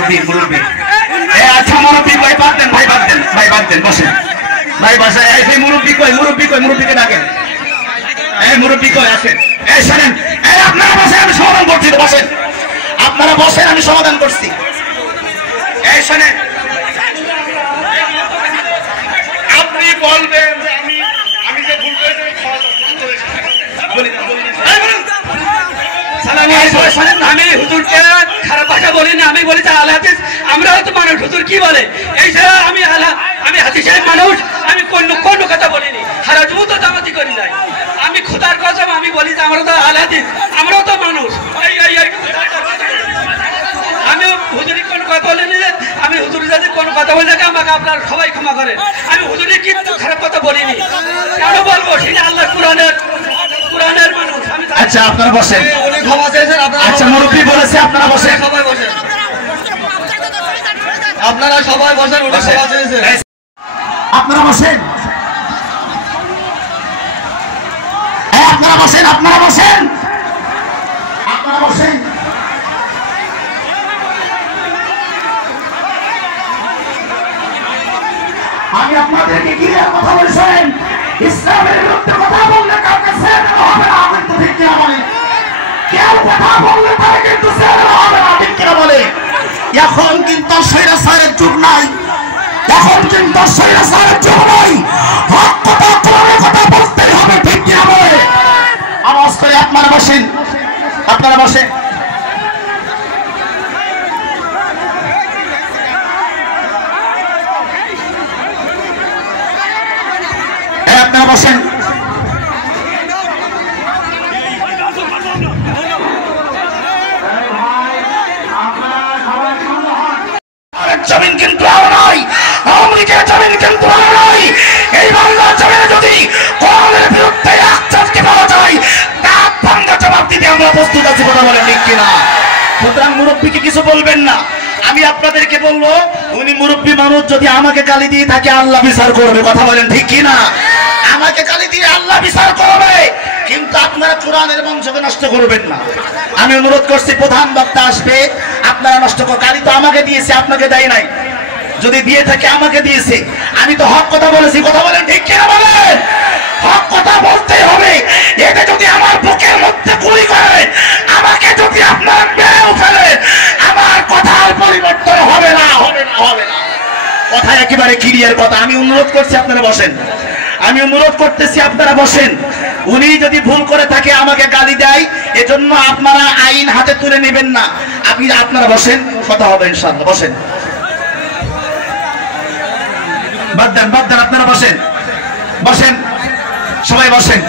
মুরব্বী মুরব্বী আচ্ছা মুরব্বী ভাই বাদ দেন বসেন ভাই বসে এই মুরব্বী কই মুরব্বীকে ডাকেন এই মুরব্বী কই আসেন এই শুনেন এই আপনারা বসেন আমি সমাধান করছি তো বসেন আপনারা বসেন আমি সমাধান করছি এই শুনেন আপনি বলবেন যে আমি যে ভুল করেছি আমি হুজুরকে খারাপ ভাষা বলিনি আমি বলি আল হাদিস আমরা হয়তো মানুষ হুজুর কি বলে এই ছাড়া আমি হাদিসের মানুষ আমি কোন কথা বলিনি সারা জীবন তো জামাতি করি নাই আমি খোদার কসম আমি বলি যে আমরা তো আল হাদিস আমরাও তো মানুষ আমি হুজুরি কোন কথা বলিনি আমি হুজুরি যদি কোন কথা বলে থাকি আমাকে আপনারা সবাই ক্ষমা করেন আমি হুজুরি কিন্তু খারাপ কথা বলিনি কেন বলবো সেটা আল্লাহ কোরআনের মানুষ আচ্ছা আপনারা বসেন ক্ষমা চেয়েছেন আচ্ছা মুরব্বী বলেছে আপনারা বসেন সবাই বসেন আপনারা সবাই বসেন ওটা ক্ষমা চেয়েছেন আপনারা বসেন আপনারা বসেন আমি আপনাদেরকে ক্লিয়ার কথা বলছেন ইসলামের বিরুদ্ধে কথা বললে কাউকে ছেড়ে দেওয়া হবে না কিন্তু ঠিক কিনা বলে কেউ কথা বললে তারা কিন্তু ছেড়ে দেওয়া হবে না ঠিক কিনা বলে এখন কিন্তু স্বৈরাচারের যুগ নাই হক কথা কোরআনের কথা বলতেই হবে ঠিক কিনা বলে আওয়াজ করে আপনারা বসেন আপনারা বসেন জমিন কিন্তু আওয়ামী লীগের জমিন কিন্তু এই বাংলার জমিনে যদি কোরআনের বিরুদ্ধে একজনকে পাওয়া যায় দাঁত ভাঙা জবাব দিতে আমরা প্রস্তুত আছি কথা বলেন ঠিক কিনা সুতরাং মুরব্বীকে কিছু বলবেন না আমি আপনাদেরকে বলবো উনি মুরব্বী মানুষ যদি আমাকে গালি দিয়ে থাকে আল্লাহ বিচার করবে কথা বলেন ঠিক কিনা আমাকে গালি দিয়ে আল্লাহ বিচার করবে কিন্তু আপনারা কোরআনের মঞ্চকে নষ্ট করবেন না আমি অনুরোধ করছি প্রধান বক্তা আসবে আপনারা নষ্ট করেন গালি তো আমাকে দিয়েছে আপনাকে দেয় নাই যদি দিয়ে থাকে আমাকে দিয়েছে আমি তো হক কথা বলেছি কথা বলেন ঠিক কিনা বলেন হক কথা বলতেই হবে এতে যদি আমার বুকের মধ্যে গুলি করে আমাকে যদি আপনারা মেরেও ফেলেন আমার কথার পরিবর্তন হবে না কথা একেবারে ক্লিয়ার কথা আমি অনুরোধ করছি আপনারা বসেন আমি অনুরোধ করতেছি আপনারা বসেন উনি যদি ভুল করে থাকে আমাকে গালি দেয় এজন্য আপনারা আইন হাতে তুলে নেবেন না আপনারা বসেন কথা হবে ইনশাআল্লাহ বসেন বাদ দেন আপনারা বসেন সবাই বসেন